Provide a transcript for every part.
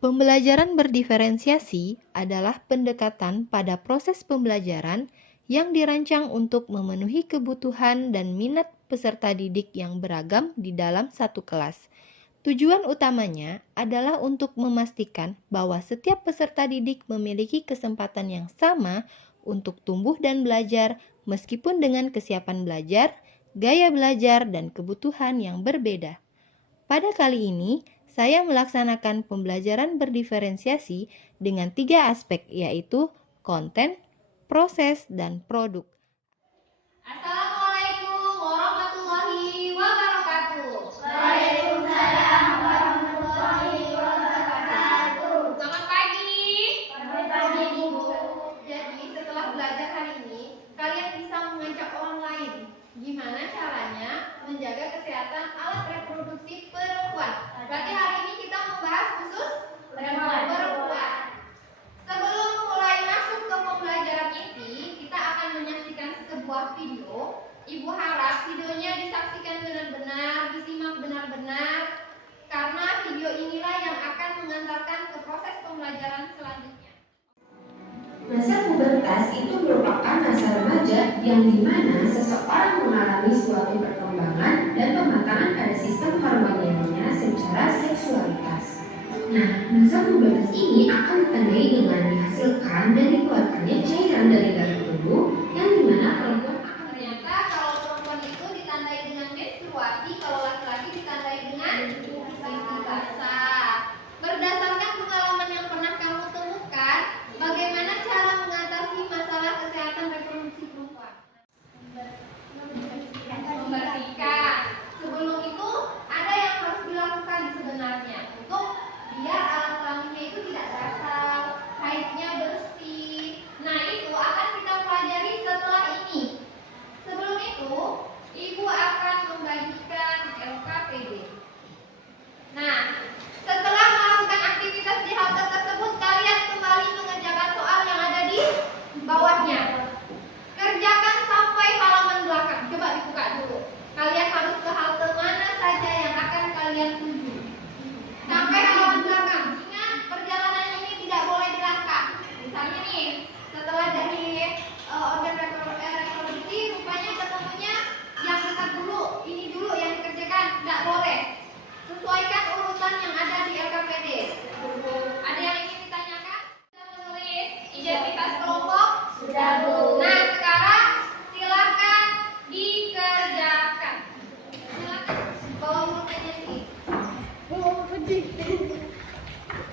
Pembelajaran berdiferensiasi adalah pendekatan pada proses pembelajaran yang dirancang untuk memenuhi kebutuhan dan minat peserta didik yang beragam di dalam satu kelas. Tujuan utamanya adalah untuk memastikan bahwa setiap peserta didik memiliki kesempatan yang sama untuk tumbuh dan belajar meskipun dengan kesiapan belajar, gaya belajar, dan kebutuhan yang berbeda. Pada kali ini, saya melaksanakan pembelajaran berdiferensiasi dengan 3 aspek, yaitu konten, proses, dan produk. Assalamualaikum warahmatullahi wabarakatuh. Waalaikumsalam warahmatullahi wabarakatuh. Selamat pagi. Selamat pagi, Bu. Jadi setelah belajar hari ini, kalian bisa mengajak orang lain. Gimana caranya menjaga kesehatan alat reproduksi perempuan? Berarti hari ini kita membahas khusus perempuan. Sebelum mulai masuk ke pembelajaran inti, kita akan menyaksikan sebuah video. Ibu harap videonya disaksikan benar-benar, disimak benar-benar, karena video inilah yang akan mengantarkan ke proses pembelajaran selanjutnya. Masa pubertas itu merupakan masa remaja yang dimana seseorang mengalami suatu perkembangan dan pematangan pada sistem hormonalnya secara seksualitas. Nah, masa pubertas ini akan ditandai dengan dihasilkan dan dikeluarkannya cairan dari dalam tubuh yang dimana perempuan akan Ternyata kalau perempuan itu ditandai dengan menstruasi, kalau laki-laki ditandai dengan mimpi basah. Berdasarkan pengalaman yang pernah kamu temukan, bagaimana cara mengatasi masalah kesehatan reproduksi perempuan? Membersihkan. Sebelum itu ada yang harus dilakukan sebenarnya untuk biar alat kelaminnya itu tidak gatal, haidnya bersih. Nah, itu akan kita pelajari setelah ini. Sebelum itu, Ibu akan membagikan LKPD. Nah, setelah melakukan aktivitas di halte tersebut, kalian kembali mengerjakan soal yang ada di bawahnya. Kerjakan sampai halaman belakang. Coba dibuka dulu. Kalian harus ke halte mana saja yang akan kalian tuju. Sampai halaman belakang. Ingat, perjalanan ini tidak boleh dilangkah. Misalnya nih, setelah dari organ reproduksi, rupanya ketemunya yang dekat dulu. Ini dulu yang dikerjakan. Tidak boleh. Sesuaikan urutan yang ada di LKPD. Ada yang ingin ditanyakan? Sudah menulis identitas kelompok? Sudah, Bu. Nah, sekarang silakan dikerjakan. Silakan bawa pulpennya sini.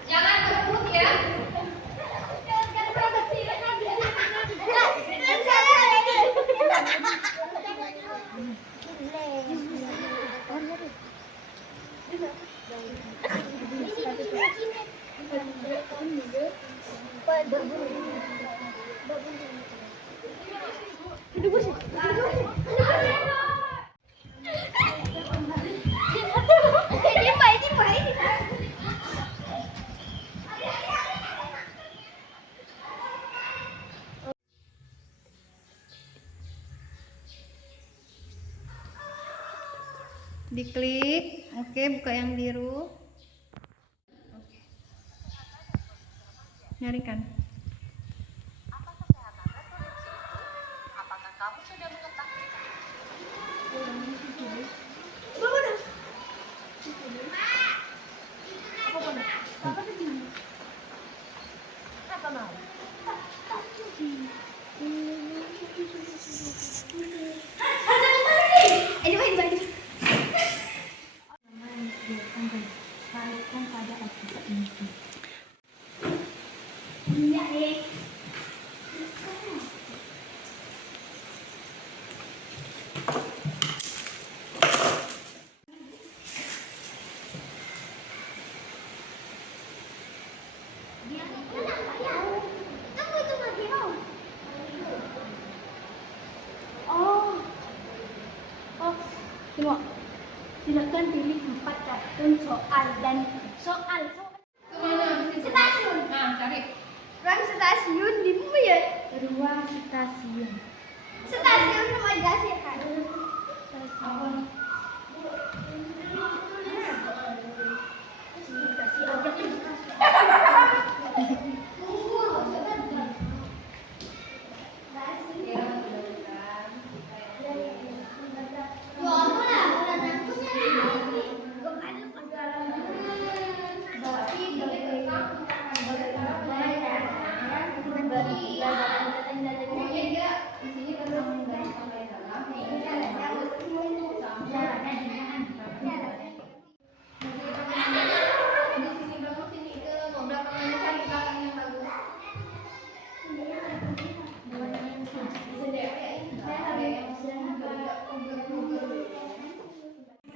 Jangan berebut ya. Diklik, oke, buka yang biru. Oke. Nyarikan. Apa kesehatan reproduksi itu? Apakah kamu sudah mengetahui? Silakan pilih 4 kartun soal dan soal. Kemana? Stasiun. Nah, cari. Ruang stasiun di mana ya? ruang stasiun. Stasiun rumah gas ya kan? Apa? Stasiun.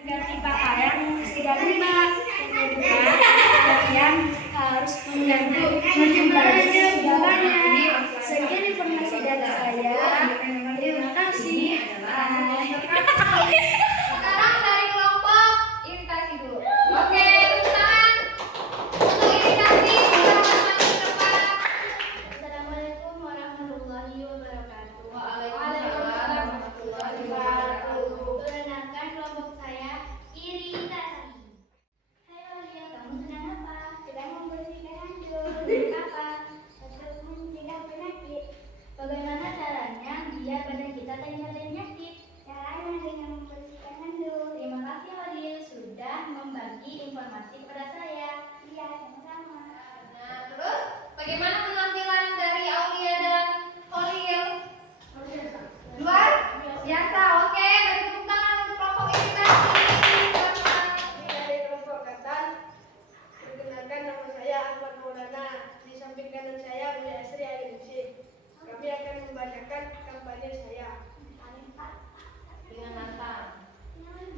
Mengganti pakaian tidak lupa. Kalian harus mengganti baju segalanya. Sekian informasi dari saya. Terima kasih. Sekarang dari kelompok iritasi dulu. Oke, tepuk tangan. Untuk iritasi, kita maju ke depan. Assalamualaikum warahmatullahi wabarakatuh. Waalaikumsalam warahmatullahi wabarakatuh. Perkenalkan kelompok saya iritasi. Hai Aulia, kamu sedang apa? Sedang membersihkan handuk. Untuk apa? Untuk mencegah penyakit. Bagaimana caranya biar badan kita terhindar dari penyakit? Caranya dengan membersihkan handuk. Terima kasih Aulia sudah membagi informasi kepada saya. Iya, sama-sama. Nah, terus bagaimana penampilan dari Aulia dan Holil? Luar biasa. Oke, beri tepuk tangan untuk kelompok iritasi. Dari kelompok Katan, perkenalkan nama saya Ahmad Maulana. Di samping kanan saya Buya Asri Alinsih. Kami akan membacakan kampanye saya. Dengan lantang.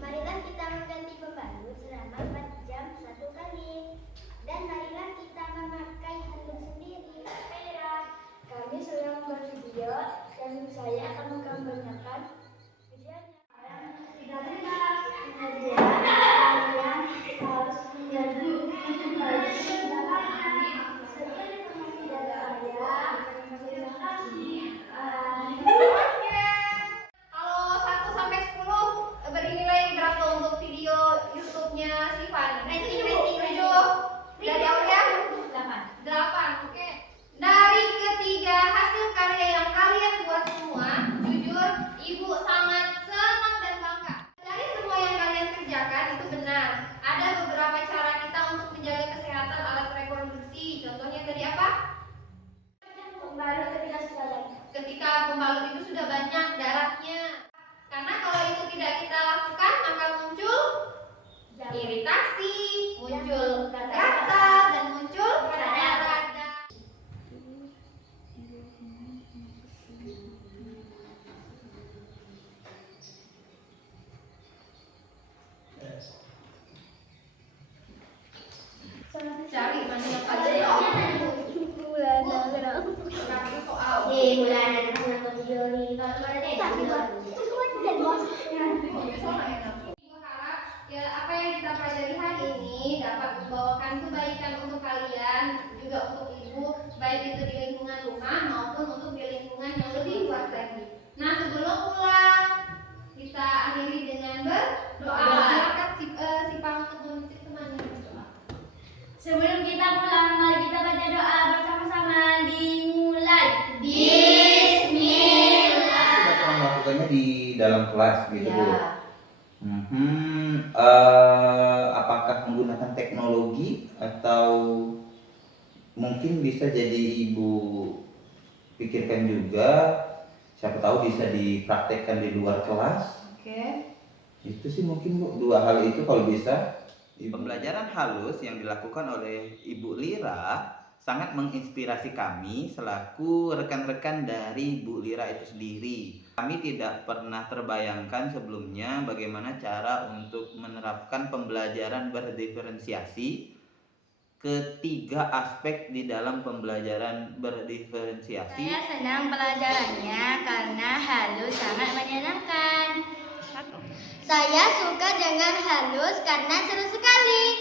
Marilah kita mengganti pembalut selama 4 jam 1 kali. Dan marilah kita memakai handuk sendiri. Kami sudah membuat video dan saya akan mengkampanyekan videonya. Tidak benar. Kalian harus menjadi baju segalanya. Sekian informasi dari saya. Terima kasih. Kalau 1 sampai 10 beri nilai berapa untuk video YouTube-nya Sifan? Rating 7. Dari Aulia? 8. Oke. Dari ketiga hasil karya yang kalian buat semua, jujur Ibu sangat senang dan bangga. Dari semua yang kalian kerjakan itu benar. Ada beberapa cara kita untuk menjaga kesehatan alat reproduksi. Contohnya tadi apa? Pembalut ketika sudah banyak. Ketika pembalut itu sudah banyak darahnya. Karena kalau itu tidak kita lakukan akan muncul iritasi, muncul gatal, dan muncul radang. Cari mana yang paling cari soal. Ibu harap ya apa yang kita pelajari hari ini dapat membawakan kebaikan untuk kalian, juga untuk ibu, baik itu di lingkungan rumah maupun untuk di lingkungan yang lebih luas lagi. Nah, sebelum pulang kita akhiri dengan berdoa. Silakan si Pang untuk memimpin temannya berdoa. Sebelum kita pulang, mari kita baca doa bersama-sama. Dimulai. Kita pernah melakukannya di dalam kelas gitu Bu. Apakah menggunakan teknologi atau mungkin bisa jadi Ibu pikirkan juga, siapa tahu bisa dipraktekkan di luar kelas. Oke. Itu sih mungkin Bu, dua hal itu kalau bisa. Pembelajaran halus yang dilakukan oleh Ibu Lira sangat menginspirasi kami selaku rekan-rekan dari Bu Lira itu sendiri. Kami tidak pernah terbayangkan sebelumnya bagaimana cara untuk menerapkan pembelajaran berdiferensiasi ketiga aspek di dalam pembelajaran berdiferensiasi. Saya senang pelajarannya karena halus sangat menyenangkan. Saya suka dengan halus karena seru sekali.